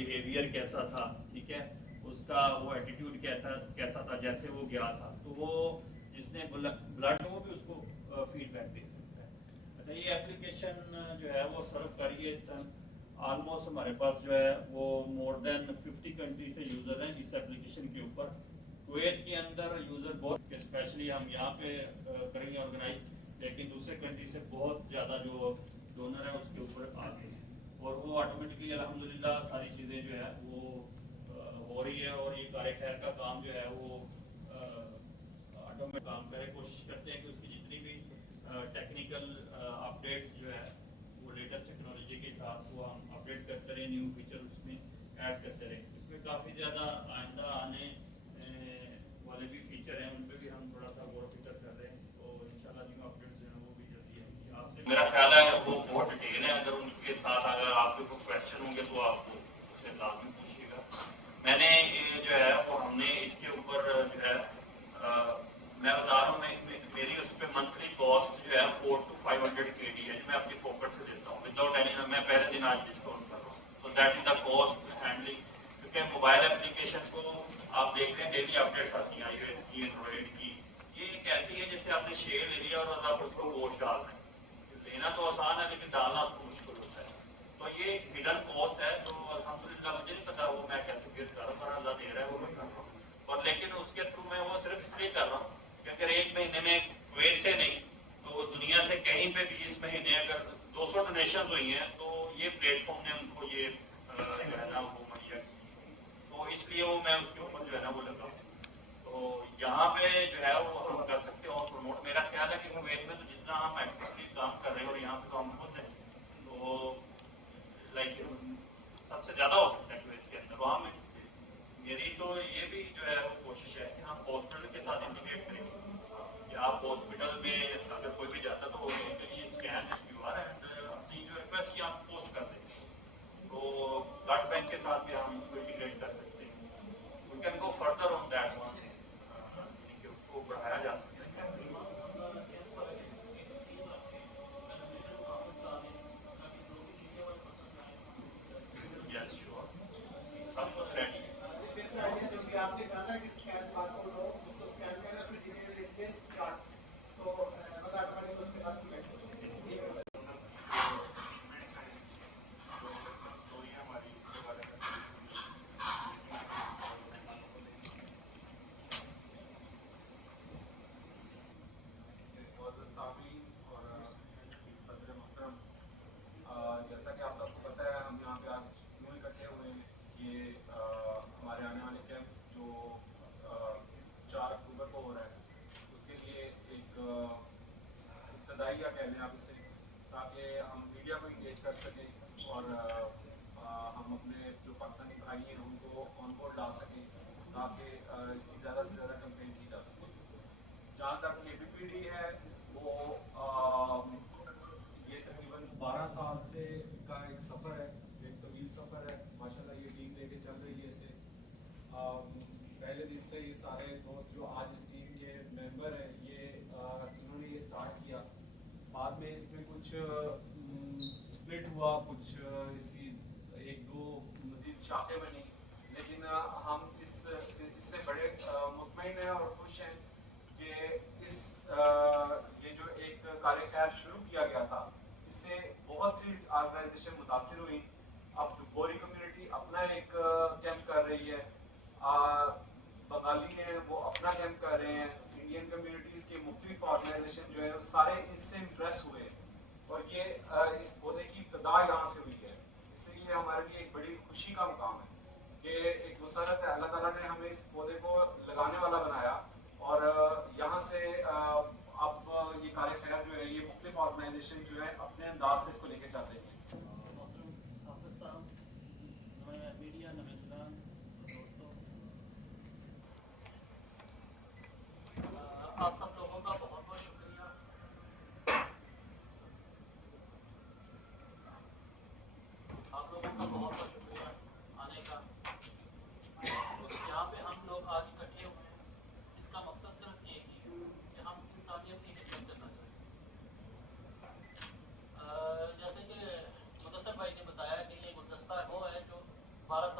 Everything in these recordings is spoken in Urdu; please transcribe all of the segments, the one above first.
بیہیویئر کیسا تھا، ٹھیک ہے، اس کا وہ ایٹیٹیوڈ کیسا تھا جیسے وہ گیا تھا، تو وہ جس نے بلڈ وہ بھی اس کو فیڈ بیک دے سکتا ہے. اچھا یہ اپلیکیشن جو ہے وہ سرو کریے اس ٹائم آلموسٹ ہمارے پاس جو ہے وہ مور دین 50 کنٹری سے یوزر ہیں اس اپلیکیشن کے اوپر. کویت کے اندر یوزر بہت اسپیشلی ہم یہاں پہ کریں گے آرگنائز، لیکن دوسرے کنٹری سے بہت زیادہ جو ڈونر ہے اس کے اوپر آگے ہیں اور وہ آٹومیٹکلی الحمدللہ ساری چیزیں جو ہے وہ ہو رہی ہے. اور یہ کار خیر کا کام جو ہے وہ آٹومیٹک کام کرے. کوشش کرتے ہیں کہ اس کی جتنی بھی ٹیکنیکل اپڈیٹس جو ہے وہ لیٹسٹ ٹیکنالوجی کے ساتھ وہ ہم اپڈیٹ کرتے رہیں، نیو فیچر اس میں ایڈ کرتے رہیں. اس میں کافی زیادہ آئندہ آنے والے بھی فیچر ہیں، ان پہ بھی ہم تھوڑا سا غور و فکر کر رہے ہیں. تو انشاءاللہ نیو اپڈیٹس جو ہیں وہ بھی جلدی آئیں گی. آپ سے میرا خیال ہے وہ بہت ڈیٹیل ہے، اگر ان کے ساتھ اگر آپ کے کوئی کویشچن ہوں گے تو آپ کو اسے لازمی پوچھیے گا. میں نے جو ہے وہ ہم نے اس کے اوپر جو ہے میں بتا رہا ہوں میری اس پہ منتھلی کاسٹ جو ہے 400 to 500 KD ہے جو میں اپنی پاکٹ سے دیتا ہوں وداؤٹ اینی. میں پہلے دن آج ڈسکاؤنٹ کر رہا ہوں. تو that is the cost handling. کیونکہ موبائل اپلیکیشن کو آپ دیکھ لیں ڈیلی اپڈیٹس آتی ہیں آئی او ایس کی، اینڈرائڈ کی. یہ ایک ایسی ہے جیسے آپ نے شیئر لے لیا اور آپ اس کو گوشت ڈال دیں. لینا تو آسان ہے لیکن ڈالنا اس کو مشکل ہوتا ہے. تو یہ ہڈن کاسٹ ہے. تو الحمدللہ مجھے نہیں پتا وہ میں کیسے گرد کر رہا ہوں، پر اللہ دے رہا ہے وہ میں کر رہا ہوں. اور لیکن اس کے تھرو میں وہ صرف اس لیے کر رہا ہوں کہ اگر ایک مہینے میں کویت سے نہیں تو دنیا سے کہیں پہ بھی اس مہینے اگر 200 ڈونیشن ہوئی ہیں تو یہ پلیٹ فارم نے ان کو یہ جو ہے نا وہ مہیا کی. تو اس لیے وہ میں اس کے اوپر جو ہے نا وہ لگا ہوں. تو یہاں پہ جو ہے وہ ہم کر سکتے ہیں اور پروموٹ. میرا خیال ہے کہ کویت میں تو جتنا ہم ایکٹیولی کام کر رہے ہیں اور یہاں پہ تو ہم خود ہیں تو لائک سب سے زیادہ ہو سکتا ہے کویت کے اندر. وہاں میں میری تو یہ بھی جو ہے وہ کوشش ہے کہ ہم ہاسپٹل کے ساتھ انٹیگریٹ کریں کہ آپ ہاسپٹل میں اگر کوئی بھی جاتا تو یہ اسکین اس کیو آر اینڈ اپنی جو ریکویسٹ کی آپ پوسٹ کر دیں. تو بلڈ بینک کے ساتھ بھی ہم اس کو انٹیگریٹ کر سکتے ہیں. We can go further on that one کہ اس کو بڑھایا جا سکتا ہے. یس شیور سب کچھ ریڈی ہے. جیسا کہ آپ سب کو پتہ ہے ہم یہاں پہ آج کیوں اکٹھے ہوئے ہیں. یہ ہمارے آنے والے کیمپ جو 4 اکتوبر کو ہو رہا ہے اس کے لیے ایک ابتدائیہ کہہ لیں آپ اسے، تاکہ ہم میڈیا کو انگیج کر سکیں اور ہم اپنے جو پاکستانی بھائی ہیں ان کو آن بورڈ لا سکیں تاکہ اس کی زیادہ سے زیادہ کمپین کی جا سکے. جہاں تک یہ پی پی ڈی ہے وہ یہ تقریباً 12 سال سے کا ایک سفر ہے، ایک طویل سفر ہے. ماشاءاللہ یہ ٹیم لے کے چل رہی ہے اسے. پہلے دن سے یہ سارے دوست جو آج اس ٹیم کے ممبر ہیں انہوں نے یہ اسٹارٹ کیا. بعد میں اس میں کچھ اسپلٹ ہوا، کچھ اس کی 1-2 مزید شاخیں بنی، لیکن ہم اس سے بڑے مطمئن ہیں اور خوش ہیں کہ یہ جو ایک کار خیر شروع کیا گیا تھا اس سے بہت سی آرگنائزیشن متاثر ہوئی. اب بوری کمیونٹی اپنا ایک کیمپ کر رہی ہے، بنگالی ہیں وہ اپنا کیمپ کر رہے ہیں، انڈین کمیونٹی کے مختلف آرگنائزیشن جو ہے سارے اس سے امپریس ہوئے اور یہ اس پودے کی ابتدا یہاں سے ہوئی ہے. اس لیے یہ ہمارے لیے ایک بڑی خوشی کا مقام ہے کہ ایک مسرت ہے. اللہ تعالیٰ نے ہمیں اس پودے کو لگانے والا بنایا اور یہاں سے اب یہ کار خیر جو ہے یہ مختلف آرگنائزیشن جو ہے اپنے انداز سے اس کو لے کے چل رہی ہیں. حافظ صاحب، میڈیا نمائندگان، دوستوں، آپ سب لوگوں کا بہت بہت شکریہ. آپ لوگوں کا بہت بہت شکریہ آنے کا. یہاں پہ ہم لوگ آج اکٹھے ہوئے ہیں، اس کا مقصد صرف ایک ہی ہے کہ ہم انسانیت کی خدمت کرنا چاہتے ہیں. جیسے کہ مدثر بھائی نے بتایا کہ یہ گلدستہ وہ ہے جو 12 سال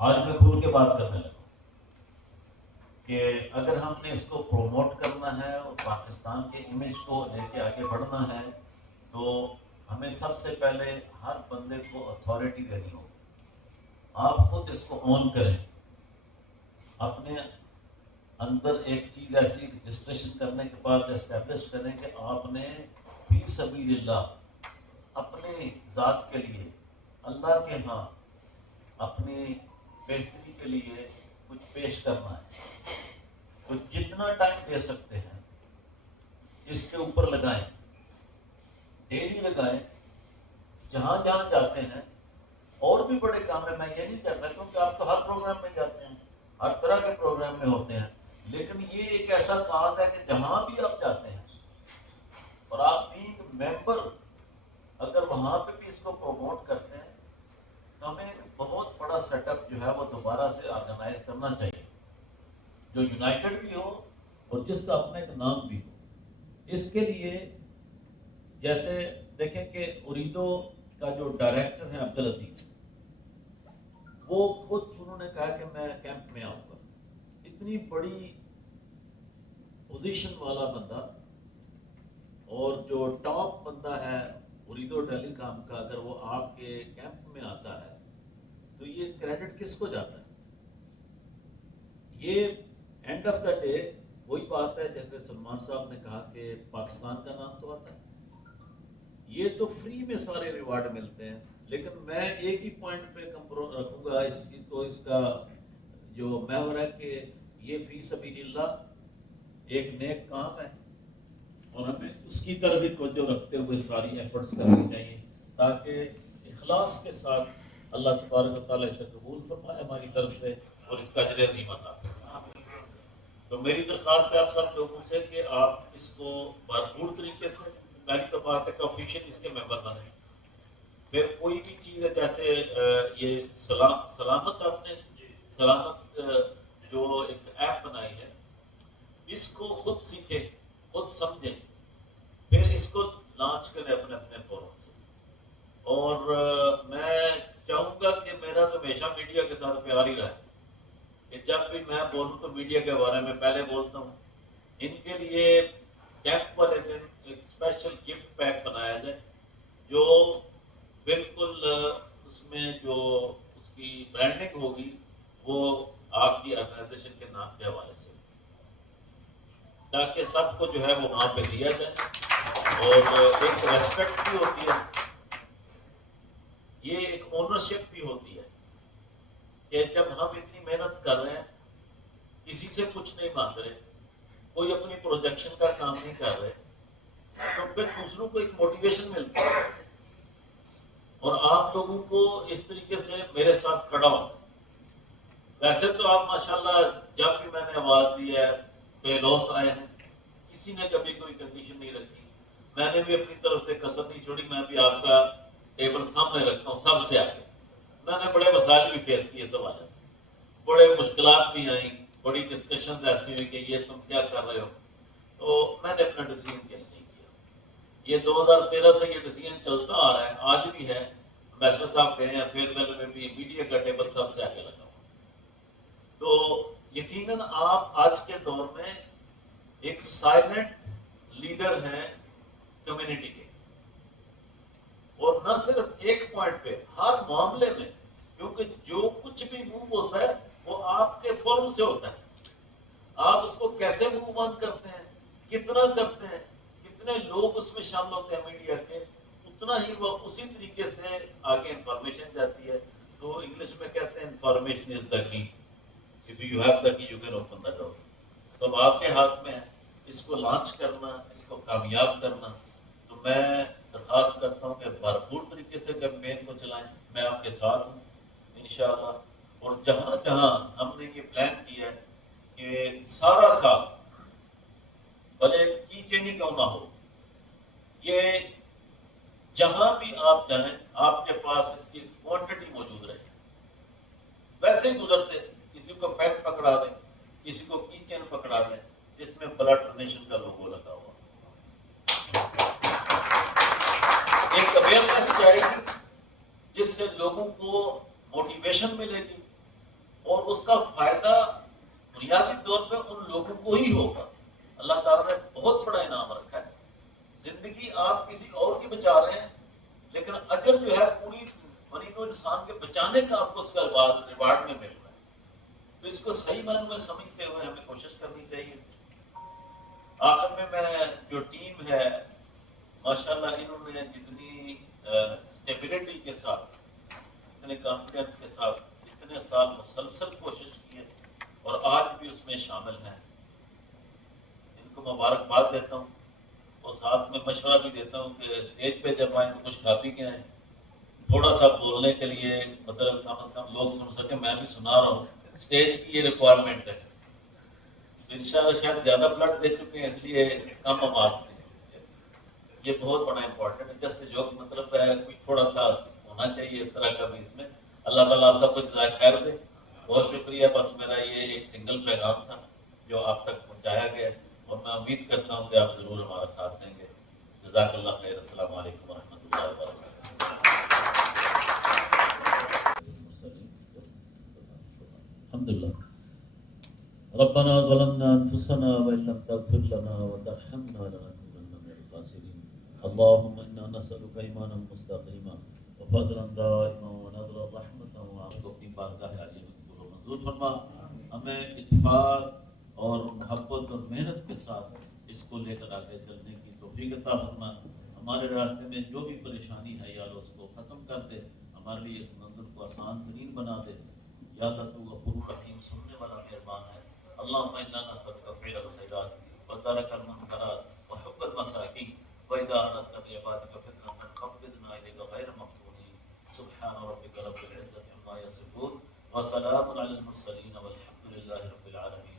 آج میں کھول کے بات کرنے لگا کہ اگر ہم نے اس کو پروموٹ کرنا ہے اور پاکستان کے امیج کو لے کے آگے بڑھنا ہے تو ہمیں سب سے پہلے ہر بندے کو اتھارٹی دینی ہوگی. آپ خود اس کو آن کریں, اپنے اندر ایک چیز ایسی رجسٹریشن کرنے کے بعد اسٹیبلش کریں کہ آپ نے فی سبیل اللہ اپنے ذات کے لیے اللہ کے ہاں اپنی بہتری کے لیے کچھ پیش کرنا ہے. تو جتنا ٹائم دے سکتے ہیں اس کے اوپر لگائیں, ڈیلی لگائیں, جہاں جہاں جاتے ہیں. اور بھی بڑے کام ہیں, میں یہ نہیں کہتا کیونکہ آپ تو ہر پروگرام میں جاتے ہیں, ہر طرح کے پروگرام میں ہوتے ہیں, لیکن یہ ایک ایسا کام ہے کہ جہاں بھی آپ جاتے ہیں اور آپ بینگ ممبر اگر وہاں پہ بھی اس کو پروموٹ کرتے ہیں تو ہمیں بہت بڑا سیٹ اپ جو ہے وہ دوبارہ سے آرگنائز کرنا چاہیے, جو یونائٹڈ بھی ہو اور جس کا اپنا ایک نام بھی ہو. اس کے لیے جیسے دیکھیں کہ اریدو کا جو ڈائریکٹر ہے عبدالعزیز, وہ خود انہوں نے کہا کہ میں کیمپ میں آؤں گا. اتنی بڑی پوزیشن والا بندہ اور جو ٹاپ بندہ ہے اریدو ٹیلی کام کا, اگر وہ آپ کے کیمپ میں آتا ہے تو یہ کریڈٹ کس کو جاتا ہے؟ یہ اینڈ آف دا ڈے وہی بات ہے جیسے سلمان صاحب نے کہا کہ پاکستان کا نام تو آتا ہے. یہ تو فری میں سارے ریوارڈ ملتے ہیں, لیکن میں ایک ہی پوائنٹ پہ رکھوں گا اس کی, تو اس کا جو محور ہے کہ یہ فی سبیل اللہ ایک نیک کام ہے اور ہمیں اس کی طرف بھی توجہ رکھتے ہوئے ساری ایفرٹس کرنی چاہیے تاکہ اخلاص کے ساتھ اللہ تبارک و تعالیٰ اسے قبول فرمائے ہماری طرف سے اور اس کا اجر عظیم عطا فرمائے. تو میری درخواست ہے آپ سب لوگوں سے کہ آپ اس کو بھرپور طریقے سے, پہلی تو بات ہے کہ آفیشیل اس کے ممبر بنیں. پھر کوئی بھی چیز ہے جیسے یہ سلامت, آپ نے سلامت جو ایک ایپ بنائی ہے, اس کو خود سیکھیں, خود سمجھیں, پھر اس کو لانچ کریں اپنے اپنے فورم سے. اور میں چاہوں گا کہ میرا تو ہمیشہ میڈیا کے ساتھ پیار ہی رہا ہے کہ جب بھی میں بولوں تو میڈیا کے بارے میں پہلے بولتا ہوں. ان کے لیے کیمپ والے دن ایک اسپیشل گفٹ پیک بنایا جائے جو بالکل اس میں جو اس کی برانڈنگ ہوگی وہ آپ کی آرگنائزیشن کے نام کے حوالے سے, تاکہ سب کو جو ہے وہ وہاں پہ دیا جائے. اور ایک ریسپیکٹ بھی ہوتی ہے, یہ ایک اونرشپ بھی ہوتی ہے کہ جب ہم اتنی محنت کر رہے ہیں, کسی سے کچھ نہیں مانگ رہے, کوئی اپنی پروجیکشن کا کام نہیں کر رہے, تو پھر دوسروں کو ایک موٹیویشن ملتی ہے اور آپ لوگوں کو اس طریقے سے میرے ساتھ کھڑا ہونا. ویسے تو آپ ماشاءاللہ جب بھی میں نے آواز دی ہے بے لوس آئے ہیں, کسی نے کبھی کوئی کنڈیشن نہیں رکھی, میں نے بھی اپنی طرف سے کسر نہیں چھوڑی. میں بھی آپ کا ٹیبل سامنے رکھتا ہوں سب سے آگے. میں نے بڑے مسائل بھی فیس کیے اس حوالے سے, بڑے مشکلات بھی آئیں, بڑی ڈسکشن ایسی ہوئی کہ یہ تم کیا کر رہے ہو, تو میں نے اپنا ڈیسیژن چینج نہیں کیا. یہ 2013 سے یہ ڈیسیژن چلتا آ رہا ہے, آج بھی ہے. بیچلر صاحب گئے ہیں, فیئر ویل میں بھی میڈیا کا ٹیبل سب سے آگے لگا ہوا. تو یقیناً آپ آج کے دور میں ایک سائلنٹ لیڈر ہیں کمیونٹی کے, اور نہ صرف ایک پوائنٹ پہ, ہر معاملے میں, کیونکہ جو کچھ بھی موو ہوتا ہے وہ آپ کے فورم سے ہوتا ہے. آپ اس کو کیسے موو آن کرتے ہیں, کتنا کرتے ہیں, کتنے لوگ اس میں شامل ہوتے ہیں میڈیا کے, اتنا ہی وہ اسی طریقے سے آگے انفارمیشن جاتی ہے. تو انگلش میں کہتے ہیں انفارمیشن از دا کی, اف یو ہیو دا کی یو کین اوپن دا ڈور. تو اب آپ کے ہاتھ میں ہے اس کو لانچ کرنا, اس کو کامیاب کرنا. تو میں درخواست کرتا ہوں کہ بھرپور طریقے سے کیمپین کو چلائیں. میں آپ کے ساتھ ہوں انشاءاللہ. اور جہاں جہاں ہم نے یہ پلان کیا ہے کہ سارا سال بھلے کی چینی کیوں نہ ہو, یہ جہاں بھی آپ جائیں آپ کے پاس اس کی کوانٹٹی موجود رہے. ویسے ہی گزرتے کسی کو پین پکڑا دیں, کسی کو کی چین پکڑا دیں جس میں بلڈ ڈونیشن کا لوگو لگا ہوا. ایک اویئرنیس جائے گی جس سے لوگوں کو موٹیویشن ملے گی اور اس کا فائدہ بنیادی طور پہ ان لوگوں کو ہی ہوگا. اللہ تعالیٰ نے بہت بڑا انعام رکھا ہے. زندگی آپ کسی اور کی بچا رہے ہیں لیکن اجر جو ہے پوری بنی نوع انسان کے بچانے کا آپ کو اس کا ریوارڈ میں مل رہا ہے. تو اس کو صحیح معنی میں سمجھتے ہوئے ہمیں کوشش کرنی چاہیے. آخر میں جو ٹیم ہے ماشاءاللہ انہوں نے جتنی اسٹیبلٹی کے ساتھ اتنے کانفیڈنس کے ساتھ اتنے سال مسلسل کوشش کی ہے اور آج بھی اس میں شامل ہیں. ان کو مبارکباد دیتا ہوں اور ساتھ میں مشورہ بھی دیتا ہوں کہ اسٹیج پہ جب آئیں تو کچھ کھا پی کے آئیں. تھوڑا سا بولنے کے لیے مطلب کم از کم لوگ سن سکیں. میں بھی سنا رہا ہوں اسٹیج کی یہ ریکوائرمنٹ ہے. تو انشاءاللہ شاید زیادہ بلڈ دے چکے ہیں اس لیے کم آواز میں. یہ بہت بڑا امپورٹنٹ ہے. جسٹ جو مطلب ہے کوئی تھوڑا سا ہونا چاہیے اس طرح کا بھی اس میں. اللہ تعالیٰ آپ سب کو جزائے خیر دے. بہت شکریہ. بس میرا یہ ایک سنگل پیغام تھا جو آپ تک پہنچایا گیا اور میں امید کرتا ہوں کہ آپ ضرور ہمارا ساتھ دیں گے. جزاک اللہ خیر. السلام علیکم ورحمۃ اللہ وبرکاتہ. الحمدللہ. ربنا ظلمنا انفسنا وان لم تغفر لنا وترحمنا لنكونن من الخاسرين. اللهم انا نسالك ایمانا مستقیما وفضلا دائما ونظرا رحمتا وعفو کی بارگاہ عالی میں قبول و منظور فرما. ہمیں اتفاق اور محبت اور محنت کے ساتھ اس کو لے کر آگے چلنے کی توفیق عطا فرما. ہمارے راستے میں جو بھی پریشانی ہے یا اللہ اس کو ختم کر دے. ہمارے لیے اس منزل کو آسان ترین بنا دے. یا اللہ تو غفور رحیم سننے والا مہربان ہے. اللهم انا نسألك فعل الخيرات وترك المنكرات وحب المساكين واذا اردت بعبادك فتنة فقبضنا اليك غير مفتونين. سبحان ربك رب العزة عما يصفون وسلام على المرسلين والحمد لله رب العالمين.